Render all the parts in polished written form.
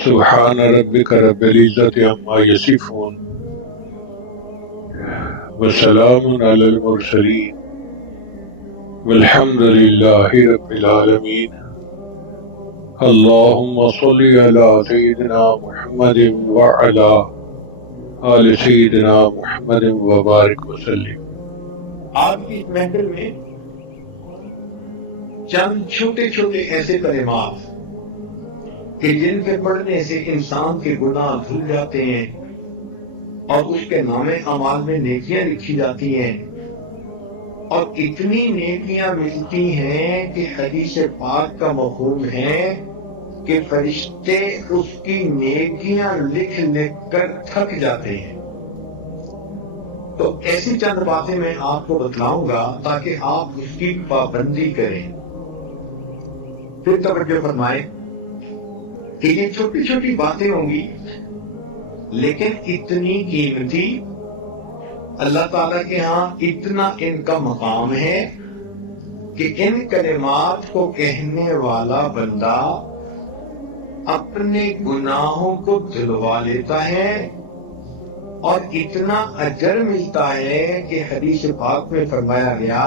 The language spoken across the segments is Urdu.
سبحان ربك رب العزة عما يصفون وسلام على المرسلين والحمد لله رب العالمين. اللهم صل على سيدنا محمد وعلى آل سيدنا محمد وبارك وسلم. آپ کی محفل میں چند چھوٹے چھوٹے ایسے کلمات کہ جن کے پڑھنے سے انسان کے گناہ دھل جاتے ہیں اور اس کے نام اعمال میں نیکیاں لکھی جاتی ہیں، اور اتنی نیکیاں ملتی ہیں کہ حدیث پاک کا مفہوم ہے کہ فرشتے اس کی نیکیاں لکھ لکھ کر تھک جاتے ہیں. تو ایسی چند باتیں میں آپ کو بتلاؤں گا تاکہ آپ اس کی پابندی کریں. پھر توجہ فرمائیں کہ یہ چھوٹی چھوٹی باتیں ہوں گی لیکن اتنی قیمتی، اللہ تعالیٰ کے ہاں اتنا ان کا مقام ہے کہ ان کلمات کو کہنے والا بندہ اپنے گناہوں کو دھلوا لیتا ہے اور اتنا اجر ملتا ہے کہ حدیث پاک میں فرمایا گیا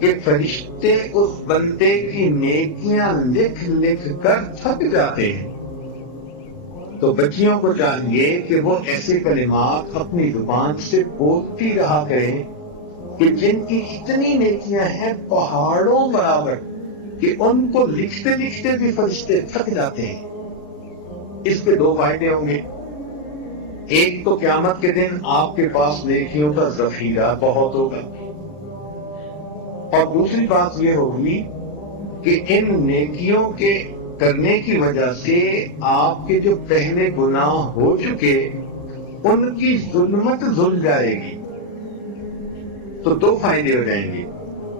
کہ فرشتے اس بندے کی نیکیاں لکھ لکھ کر تھک جاتے ہیں. تو بچیوں کو چاہیے کہ وہ ایسے کلمات اپنی زبان سے بولتی رہا کریں کہ جن کی اتنی نیکیاں ہیں پہاڑوں برابر کہ ان کو لکھتے لکھتے بھی فرشتے تھک جاتے ہیں. اس کے دو فائدے ہوں گے. ایک تو قیامت کے دن آپ کے پاس نیکیوں کا ذخیرہ بہت ہوگا، اور دوسری بات یہ ہوگی کہ ان نیکیوں کے کرنے کی وجہ سے آپ کے جو پہلے گناہ ہو چکے ان کی ظلمت دھل جائے گی. تو دو فائدے ہو جائیں گے،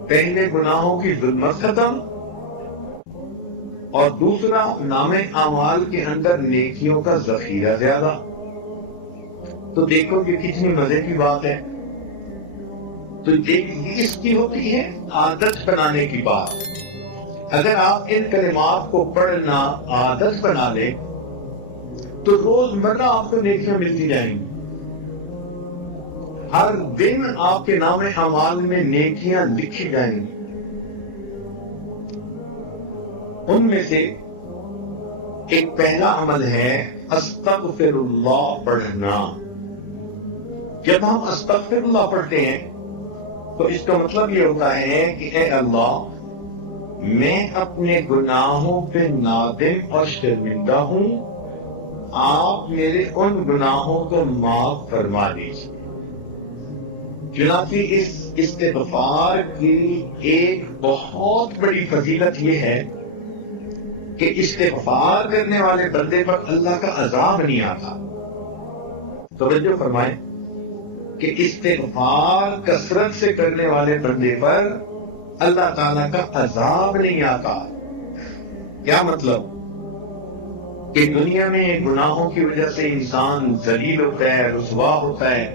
پہلے گناہوں کی ظلمت ختم، اور دوسرا نام اعمال کے اندر نیکیوں کا ذخیرہ زیادہ. تو دیکھو کہ کتنی مزے کی بات ہے. تو اس کی ہوتی ہے عادت بنانے کی بات. اگر آپ ان کلمات کو پڑھنا عادت بنا لیں تو روز مرہ آپ کو نیکیاں ملتی جائیں گی. ہر دن آپ کے نام اعمال میں نیکیاں لکھی جائیں گی. ان میں سے ایک پہلا عمل ہے استغفر اللہ پڑھنا. جب ہم استغفر اللہ پڑھتے ہیں تو اس کا مطلب یہ ہوتا ہے کہ اے اللہ، میں اپنے گناہوں پہ نادم اور شرمندہ ہوں، آپ میرے ان گناہوں کو معاف فرما دیجیے. چنانچہ اس استغفار کی ایک بہت بڑی فضیلت یہ ہے کہ استغفار کرنے والے بندے پر اللہ کا عذاب نہیں آتا. توجہ فرمائیں کہ استغفار کثرت سے کرنے والے بندے پر اللہ تعالیٰ کا عذاب نہیں آتا. کیا مطلب؟ کہ دنیا میں گناہوں کی وجہ سے انسان ذلیل ہوتا ہے، رسوا ہوتا ہے،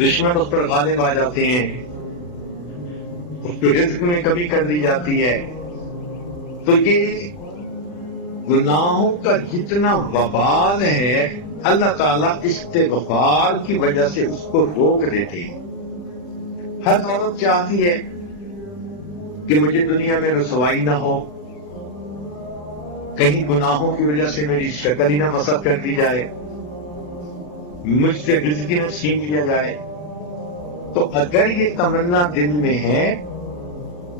دشمن اس پر غالب آ جاتے ہیں، اس کو رزق میں کمی کر دی جاتی ہے. تو یہ گناہوں کا جتنا وبال ہے اللہ تعالیٰ استغفار کی وجہ سے اس کو روک دیتے ہیں. ہر عورت چاہتی ہے کہ مجھے دنیا میں رسوائی نہ ہو، کہیں گناہوں کی وجہ سے میری شکل ہی نہ مسخ کر دی جائے، مجھ سے رزق نہ چھین لیا جائے. تو اگر یہ تمنا دل میں ہے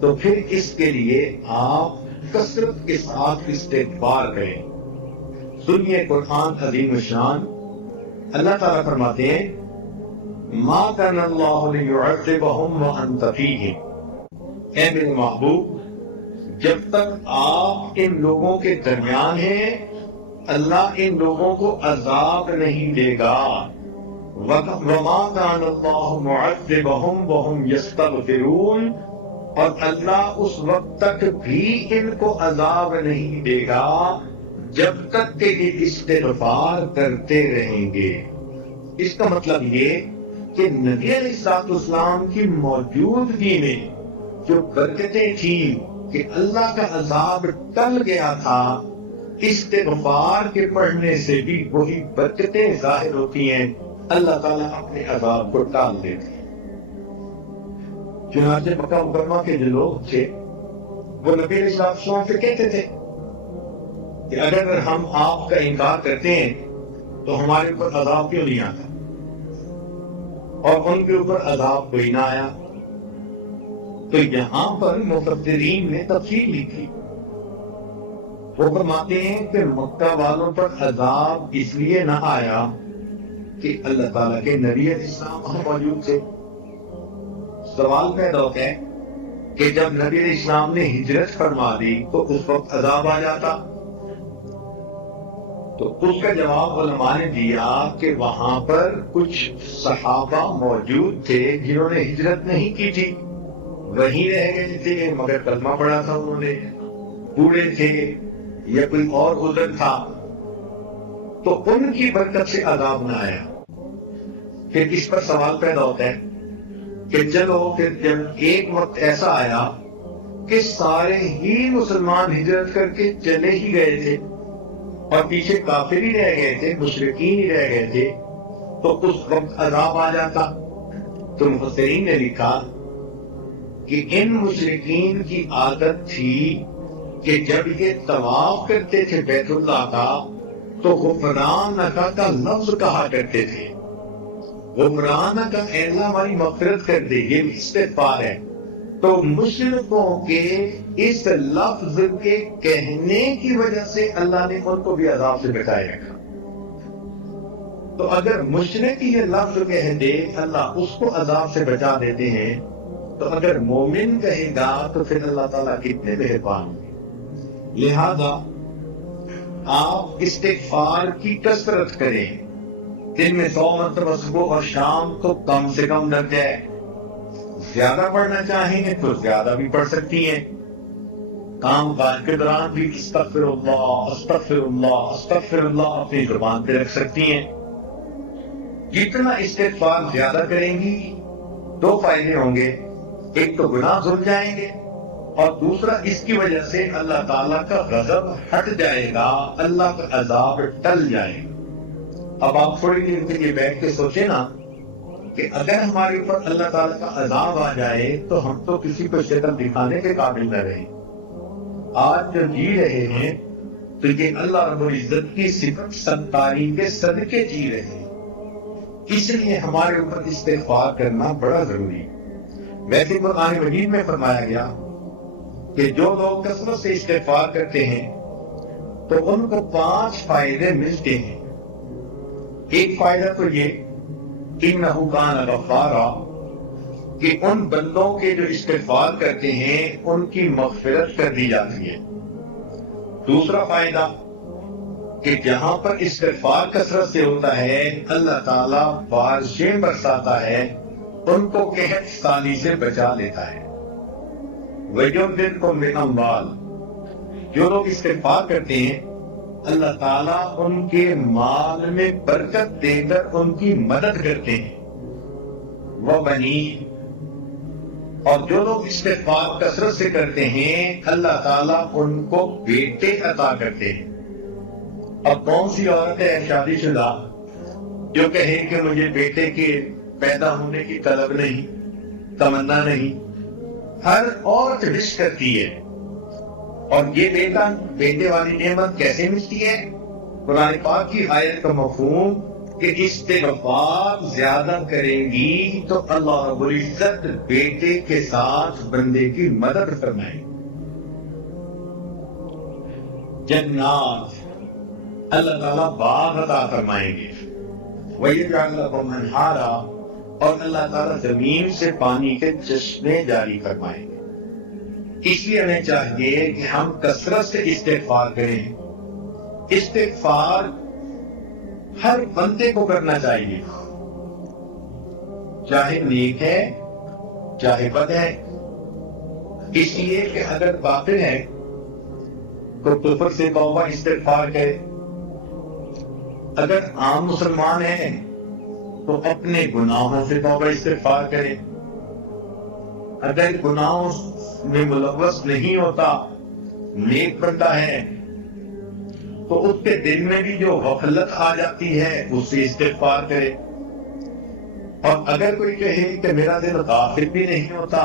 تو پھر اس کے لیے آپ کثرت کے ساتھ استغفار کریں. سنیے قرآن عظیم الشان. اللہ تعالیٰ فرماتے ہیں ما کان اللہ لیعذبہم وانت فیہم. اے میرے محبوب، جب تک آپ ان لوگوں کے درمیان ہیں اللہ ان لوگوں کو عذاب نہیں دے گا. وما کان اللہ معذبہم وہم یستغفرون. اور اللہ اس وقت تک بھی ان کو عذاب نہیں دے گا جب تک کہ یہ استغفار کرتے رہیں گے. اس کا مطلب یہ کہ نبی علیہ السلام کی موجودگی میں جو برکتیں تھیں کہ اللہ کا عذاب ٹل گیا تھا، استغفار کے پڑھنے سے بھی وہی برکتیں ظاہر ہوتی ہیں، اللہ تعالیٰ اپنے عذاب کو ٹال دیتے ہیں۔ چنانچہ مکہ مکرمہ کے جو لوگ تھے وہ نبی علیہ السلام سے کہتے تھے کہ اگر ہم آپ کا انکار کرتے ہیں تو ہمارے اوپر عذاب کیوں نہیں آتا، اور ان کے اوپر عذاب کوئی نہ آیا۔ تو یہاں پر مفسرین نے تفصیل لکھی، وہ فرماتے ہیں کہ مکہ والوں پر عذاب اس لیے نہ آیا کہ اللہ تعالیٰ کے نبی علیہ السلام وہاں موجود تھے۔ سوال پیدا ہوتا ہے کہ جب نبی علیہ السلام نے ہجرت فرما دی تو اس وقت عذاب آ جاتا؟ تو اس کا جواب علماء نے دیا کہ وہاں پر کچھ صحابہ موجود تھے جنہوں نے ہجرت نہیں کی تھی، وہیں رہ گئے تھے، مگر کلمہ پڑھا تھا انہوں نے، بوڑھے تھے یا کوئی اور عذر تھا، تو ان کی برکت سے عذاب نہ آیا۔ پھر اس پر سوال پیدا ہوتا ہے کہ چلو پھر جب ایک وقت ایسا آیا کہ سارے ہی مسلمان ہجرت کر کے چلے ہی گئے تھے اور پیچھے کافر ہی رہ گئے تھے، مشرکین ہی رہ گئے تھے، تو اس وقت عذاب آ جاتا؟ تو مفسرین نے لکھا کہ ان مشرکین کی عادت تھی کہ جب یہ طواف کرتے تھے بیت اللہ کا تو غفرانک کا لفظ کہا کرتے تھے، غفرانک کا، اے اللہ ہماری مغفرت کر دے، یہ استغفار ہے۔ تو مشرکوں کے اس لفظ کے کہنے کی وجہ سے اللہ نے ان کو بھی عذاب سے بچائے رکھا۔ تو اگر مشرک یہ لفظ کہہ دے اللہ اس کو عذاب سے بچا دیتے ہیں، تو اگر مومن کہے گا تو پھر اللہ تعالیٰ کتنے مہربان ہوں۔ لہذا آپ استغفار کی کثرت کریں، دن میں 100 مرتبہ صبح اور شام تو کم سے کم لگ جائے، زیادہ پڑھنا چاہیں گے تو زیادہ بھی پڑھ سکتی ہیں، کام کاج کے دوران بھی استغفر اللہ استغفر اللہ استغفر اللہ اپنی زبان پہ رکھ سکتی ہیں۔ جتنا استغفار زیادہ کریں گی 2 فائدے ہوں گے، ایک تو گناہ دھل جائیں گے، اور دوسرا اس کی وجہ سے اللہ تعالیٰ کا غضب ہٹ جائے گا، اللہ کا عذاب ٹل جائے گا۔ اب آپ تھوڑی دیر کے لیے بیٹھ کے سوچیں نا کہ اگر ہمارے اوپر اللہ تعالیٰ کا عذاب آ جائے تو ہم تو کسی کو شکل دکھانے کے قابل نہ رہیں۔ آج جو جی رہے ہیں تو یہ اللہ رب العزت کی صفت ستاری کے صدقے جی رہے ہیں، اس لیے ہمارے اوپر استغفار کرنا بڑا ضروری ہے۔ ویسے قرآن مجید میں فرمایا گیا کہ جو لوگ کثرت سے استغفار کرتے ہیں تو ان کو 5 فائدے ملتے ہیں۔ ایک فائدہ تو یہ انہ کان غفارا، کہ ان بندوں کے جو استغفار کرتے ہیں ان کی مغفرت کر دی جاتی ہے۔ دوسرا فائدہ کہ جہاں پر استغفار کثرت سے ہوتا ہے اللہ تعالیٰ بارشیں برساتا ہے، ان کو قحط سالی سے بچا لیتا ہے۔ وَيُمْدِدْكُم بِأَمْوَالٍ، جو لوگ استغفار کرتے ہیں اللہ تعالیٰ ان کے مال میں برکت دے کر ان کی مدد کرتے ہیں۔ وَبَنِينَ، اور جو لوگ استغفار کثرت سے کرتے ہیں اللہ تعالیٰ ان کو بیٹے عطا کرتے ہیں۔ اب کون سی عورت ہے شادی شدہ جو کہے کہ مجھے بیٹے کے پیدا ہونے کی طلب نہیں، تمنا نہیں؟ ہر عورت وش کرتی ہے، اور یہ بیٹے والی نعمت کیسے ملتی ہے؟ قرآن پاک کی آیت کا مفہوم کہ استغفار زیادہ کریں گی تو اللہ رب العزت بیٹے کے ساتھ بندے کی مدد فرمائے۔ جنات، اللہ تعالیٰ باغ عطا فرمائیں گے۔ وَيَجْعَلْ لَكُمْ أَنْهَارًا، اور اللہ تعالیٰ زمین سے پانی کے چشمے جاری فرمائیں گے۔ اس لیے ہمیں چاہیے کہ ہم کثرت سے استغفار کریں۔ استغفار ہر بندے کو کرنا چاہیے، چاہے نیک ہے چاہے بد ہے۔ اس لیے کہ اگر کافر ہے تو کفر سے توبہ استغفار کرے، اگر عام مسلمان ہے تو اپنے گناہوں سے توبہ استغفار کرے، اگر گناہوں میں ملوث نہیں ہوتا، نیک بندہ ہے تو اس کے دل میں بھی جو غفلت آ جاتی ہے اس سے استغفار کرے. اور اگر کوئی کہے کہ میرا دل غافل بھی نہیں ہوتا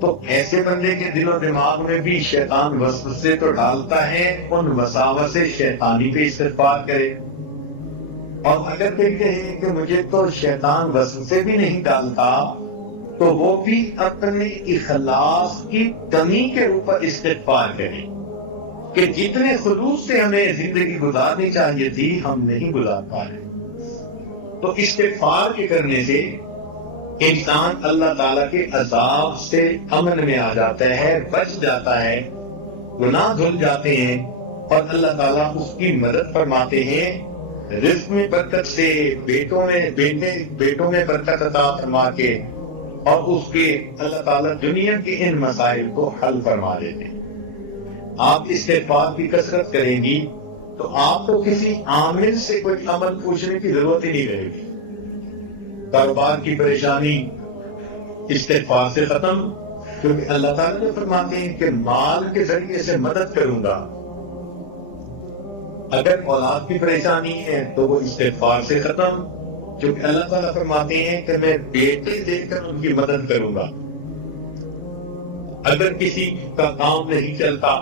تو ایسے بندے کے دل و دماغ میں بھی شیطان وسوسے تو ڈالتا ہے، ان وساوس شیطانی پہ استغفار کرے. اور اگر کوئی کہے کہ مجھے تو شیطان وسوسے بھی نہیں ڈالتا تو وہ بھی اپنے اخلاص کی کمی کے اوپر استغفار کرے کہ جتنے خلوص سے ہمیں زندگی گزارنی چاہیے تھی ہم نہیں گزار پا رہے. تو استغفار کے کرنے سے انسان اللہ تعالیٰ کے عذاب سے امن میں آ جاتا ہے، بچ جاتا ہے، گناہ دھل جاتے ہیں اور اللہ تعالیٰ اس کی مدد فرماتے ہیں. رزق میں برکت سے، بیٹوں میں برکت عطا فرما کے، اور اس کے اللہ تعالیٰ دنیا کے ان مسائل کو حل فرما دیتے ہیں. آپ استغفار کی کثرت کریں گی تو آپ کو کسی عامل سے کوئی عمل پوچھنے کی ضرورت ہی نہیں رہے گی. کاروبار کی پریشانی استغفار سے ختم، کیونکہ اللہ تعالیٰ نے فرماتے ہیں کہ مال کے ذریعے سے مدد کروں گا. اگر اولاد کی پریشانی ہے تو وہ استغفار سے ختم، کیونکہ اللہ تعالیٰ فرماتے ہیں کہ میں بیٹے دے کر ان کی مدد کروں گا. اگر کسی کا کام نہیں چلتا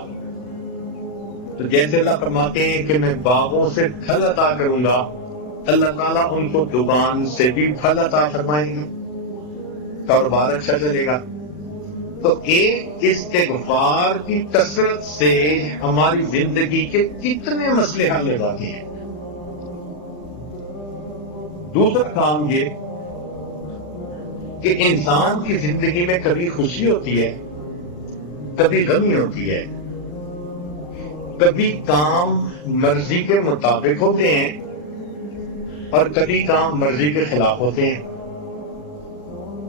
تو جیسے اللہ فرماتے ہیں کہ میں باغوں سے پھل عطا کروں گا، اللہ تعالیٰ ان کو دکان سے بھی پھل عطا فرمائیں گے، کاروبار اچھا چلے گا. تو ایک استغفار کی کثرت سے ہماری زندگی کے کتنے مسئلے حل ہو جاتے ہیں. دوسرا کام یہ کہ انسان کی زندگی میں کبھی خوشی ہوتی ہے، کبھی غمی ہوتی ہے، کبھی کام مرضی کے مطابق ہوتے ہیں اور کبھی کام مرضی کے خلاف ہوتے ہیں.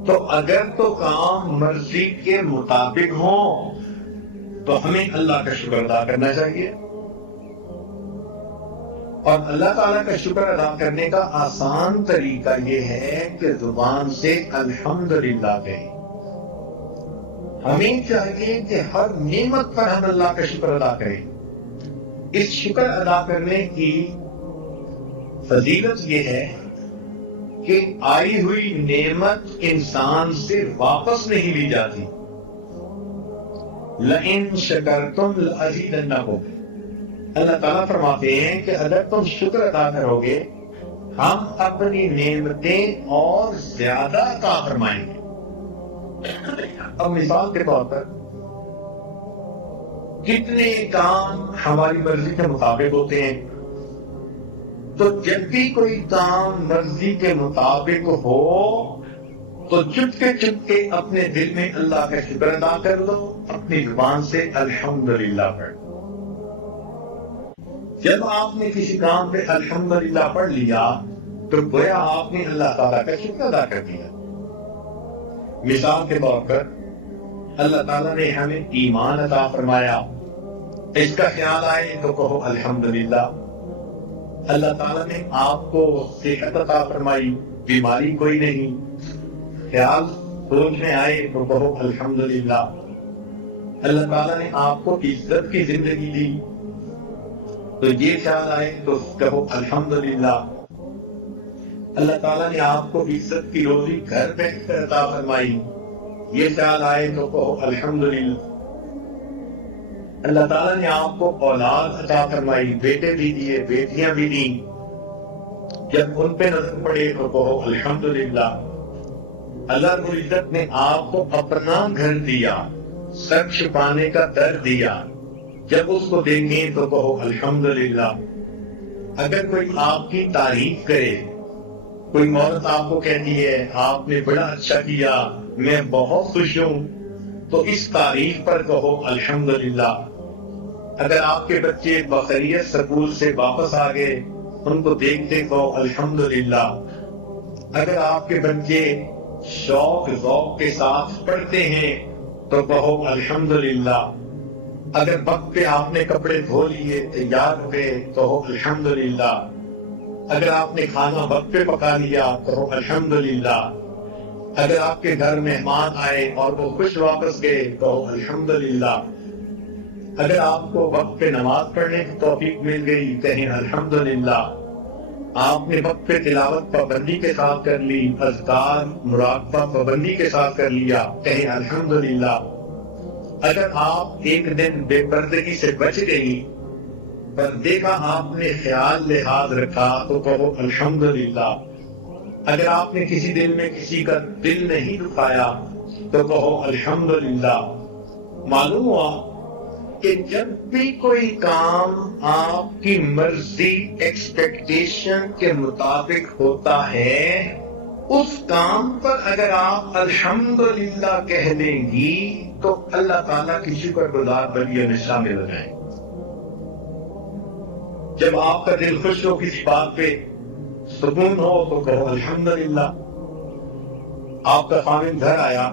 تو اگر تو کام مرضی کے مطابق ہوں تو ہمیں اللہ کا شکر ادا کرنا چاہیے، اور اللہ تعالیٰ کا شکر ادا کرنے کا آسان طریقہ یہ ہے کہ زبان سے الحمدللہ کہیں. ہمیں چاہیے کہ ہر نعمت پر ہم اللہ کا شکر ادا کریں. اس شکر ادا کرنے کی فضیلت یہ ہے کہ آئی ہوئی نعمت انسان سے واپس نہیں لی جاتی. لَإِن شَكَرْتُمْ لَأَزِيدَنَّكُمْ، اللہ تعالیٰ فرماتے ہیں کہ اگر تم شکر ادا کرو گے ہم اپنی نعمتیں اور زیادہ عطا فرمائیں گے. اب مثال کے طور پر کتنے کام ہماری مرضی کے مطابق ہوتے ہیں، تو جب بھی کوئی کام مرضی کے مطابق ہو تو چپکے اپنے دل میں اللہ کا شکر ادا کر لو، اپنی زبان سے الحمدللہ پڑھ. جب آپ نے کسی کام پہ الحمدللہ پڑھ لیا تو گویا آپ نے اللہ تعالیٰ کا شکر ادا کر دیا. مثال کے طور پر اللہ تعالیٰ نے ہمیں ایمان عطا فرمایا، اس کا خیال آئے تو کہو الحمدللہ. اللہ تعالیٰ نے آپ کو صحت عطا فرمائی، بیماری کوئی نہیں، خیال سوچ میں آئے تو کہو الحمدللہ. اللہ تعالیٰ نے آپ کو عزت کی زندگی دی تو یہ خیال آئے تو کہو الحمدللہ. اللہ تعالیٰ نے آپ کو عزت کی روزی گھر بیٹھ کر عطا فرمائی، یہ خیال آئے تو کہو الحمدللہ. اللہ تعالیٰ نے آپ کو اولاد عطا فرمائی، بیٹے بھی دیے، بیٹیاں بھی دیں، جب ان پہ نظر پڑے تو کہو الحمدللہ. اللہ رب العزت نے آپ کو اپنا گھر دیا، سر چھپانے کا در دیا، جب اس کو دیکھیں تو کہو الحمدللہ. اگر کوئی آپ کی تعریف کرے، کوئی عورت آپ کو کہتی ہے آپ نے بڑا اچھا کیا، میں بہت خوش ہوں، تو اس تعریف پر کہو الحمدللہ. اگر آپ کے بچے بخیریت سکول سے واپس آ گئے، ان کو دیکھتے کہو الحمدللہ. اگر آپ کے بچے شوق ذوق کے ساتھ پڑھتے ہیں تو کہو الحمدللہ. اگر وقت پہ آپ نے کپڑے دھو لیے، تیار ہو گئے، کہو الحمدللہ. اگر آپ نے کھانا وقت پہ پکا لیا کہو الحمدللہ. اگر آپ کے گھر مہمان آئے اور وہ خوش واپس گئے کہو الحمدللہ. اگر آپ کو وقت پہ نماز پڑھنے کی توفیق مل گئی کہیں الحمدللہ. آپ نے وقت پہ تلاوت پابندی کے ساتھ کر لی، اذکار مراقبہ پابندی کے ساتھ کر لیا، کہیں الحمدللہ. اگر آپ ایک دن بے پردگی سے بچ گئی، پردے کا آپ نے خیال لحاظ رکھا تو کہو الحمدللہ. اگر آپ نے کسی دن میں کسی کا دل نہیں دکھایا تو کہو الحمدللہ. معلوم ہوا کہ جب بھی کوئی کام آپ کی مرضی ایکسپیکٹیشن کے مطابق ہوتا ہے، اس کام پر اگر آپ الحمدللہ کہہ لیں گی تو اللہ تعالیٰ کی شکر گزار بندیوں میں شامل ہو جائیں. جب آپ کا دل خوش ہو کسی بات پہ، سکون ہو تو کہو الحمدللہ. آپ کا خامن گھر آیا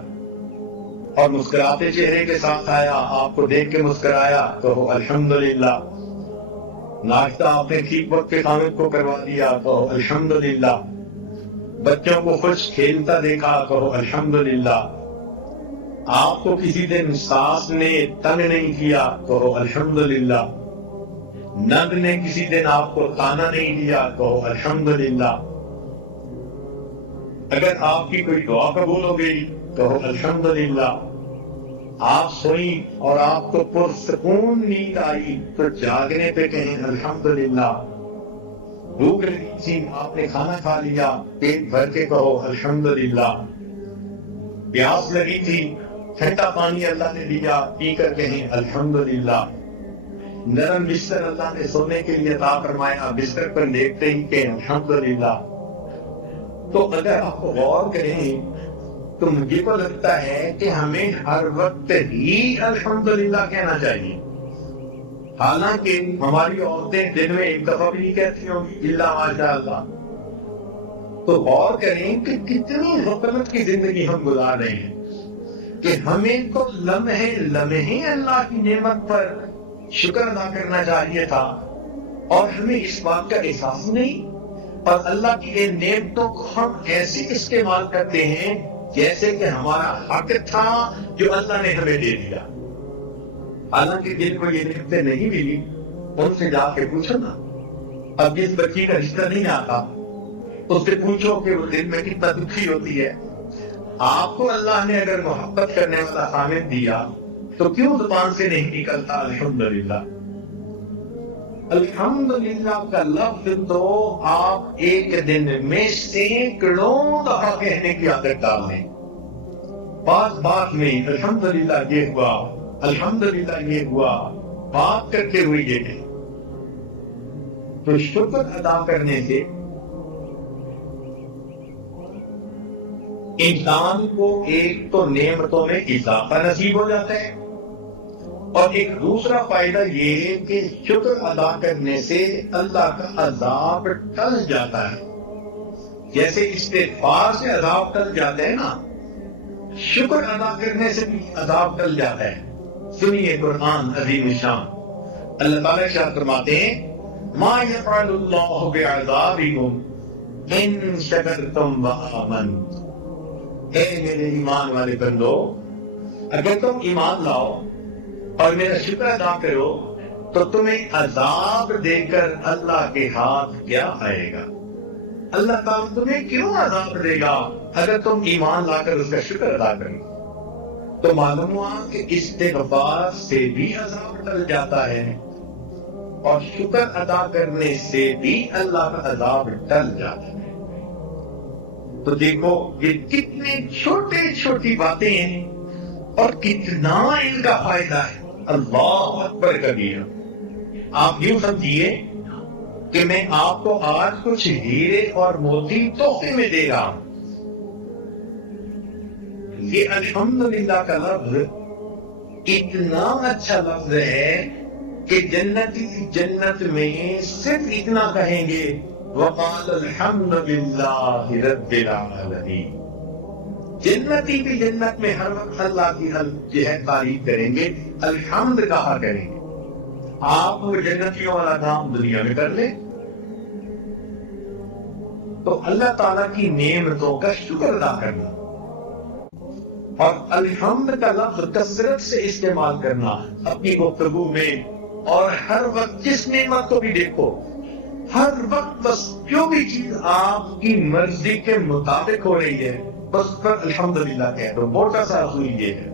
اور مسکراتے چہرے کے ساتھ آیا، آپ کو دیکھ کے مسکرایا، کہو الحمدللہ. ناشتہ آپ نے ٹھیک وقت پہ خامن کو کروا دیا، کہو الحمدللہ. بچوں کو خوش کھیلتا دیکھا، کہو الحمدللہ. آپ کو کسی دن ساس نے تنگ نہیں کیا، کہو الحمدللہ. نند نے کسی دن آپ کو تانا نہیں دیا، کہو الحمدللہ. اگر آپ کی کوئی دعا قبول ہو گئی کہو الحمدللہ. آپ سوئی اور آپ کو پرسکون نیند آئی تو جاگنے پہ کہیں الحمدللہ. بھوک لگی تھی، آپ نے کھانا کھا لیا، پیٹ بھر کے کہو الحمدللہ. پیاس لگی تھی، ٹھنڈا پانی اللہ نے دیا، پی کر کہیں الحمدللہ. نرم بستر اللہ نے سونے کے لیے عطا فرمایا، بستر پر لیٹتے ہی کہیں الحمدللہ. تو اگر آپ غور کریں تو مجھے کو لگتا ہے کہ ہمیں ہر وقت ہی الحمدللہ کہنا چاہیے. حالانکہ ہماری عورتیں دن میں ایک دفعہ بھی نہیں کہتی ہوں گی الا ماشاء اللہ. تو غور کریں کہ کتنی غفلت کی زندگی ہم گزار رہے ہیں کہ ہمیں تو لمحے لمحے اللہ کی نعمت پر شکر ادا کرنا چاہیے تھا اور ہمیں اس بات کا احساس نہیں. اور اللہ کی ان نعمتوں کو ہم ایسے استعمال کرتے ہیں جیسے کہ ہمارا حق تھا جو اللہ نے ہمیں دے دیا. حالانکہ جن کو یہ نعمتیں نہیں ملی ان سے جا کے پوچھو نا. اب جس بچی کا رشتہ نہیں آتا اس سے پوچھو کہ وہ دل میں کتنا دکھی ہوتی ہے. آپ کو اللہ نے اگر محبت کرنے والا خامد دیا تو کیوں زبان سے نہیں نکلتا الحمدللہ. الحمدللہ کا لفظ تو آپ ایک دن میں سینکڑوں دفعہ کہنے کی عادت ڈال لیں. بات میں الحمدللہ یہ ہوا، الحمدللہ یہ ہوا، بات کرتے ہوئے یہ کہیں. تو شکر ادا کرنے سے انسان کو ایک تو نعمتوں میں اضافہ نصیب ہو جاتا ہے اور ایک دوسرا فائدہ یہ ہے کہ شکر ادا کرنے سے اللہ کا عذاب ٹل جاتا ہے. جیسے استغفار سے عذاب ٹل جاتا ہے نا، شکر ادا کرنے سے بھی عذاب ٹل جاتا ہے. سنیے قرآن عظیم شان. اللہ تعالیٰ ارشاد فرماتے ہیں ما یفعل اللہ بعذابکم ان شکرتم وآمنتم. اے میرے ایمان والے بندو، اگر تم ایمان لاؤ اور میرا شکر ادا کرو تو تمہیں عذاب دے کر اللہ کے ہاتھ کیا آئے گا. اللہ تعالیٰ تمہیں کیوں عذاب دے گا اگر تم ایمان لا کر اس کا شکر ادا کرو. تو معلوم ہوا کہ استغفار سے بھی عذاب ٹل جاتا ہے اور شکر ادا کرنے سے بھی اللہ کا عذاب ٹل جاتا ہے. تو دیکھو یہ کتنی چھوٹی چھوٹی باتیں ہیں اور کتنا ان کا فائدہ ہے. اللہ اکبر کبیرہ. آپ یوں سمجھیے کہ میں آپ کو آج کچھ ہیرے اور موتی تحفے میں دے رہا ہوں. یہ الحمدللہ کا لفظ اتنا اچھا لفظ ہے کہ جنتی جنت میں صرف اتنا کہیں گے وقال الحمدللہ رب العالمین. جنتی بھی جنت میں ہر وقت اللہ کی تعریف کریں گے، الحمد کہا کریں گے. آپ وہ جنتیوں والا کام دنیا میں کر لیں تو اللہ تعالیٰ کی نعمتوں کا شکر ادا کرنا. اور الحمد کا لفظ کثرت سے استعمال کرنا اپنی گفتگو میں، اور ہر وقت جس نعمت کو بھی دیکھو، ہر وقت بس جو بھی چیز آپ کی مرضی کے مطابق ہو رہی ہے بس پر الحمدللہ کہہ دو. موٹا سا اصول یہ ہے.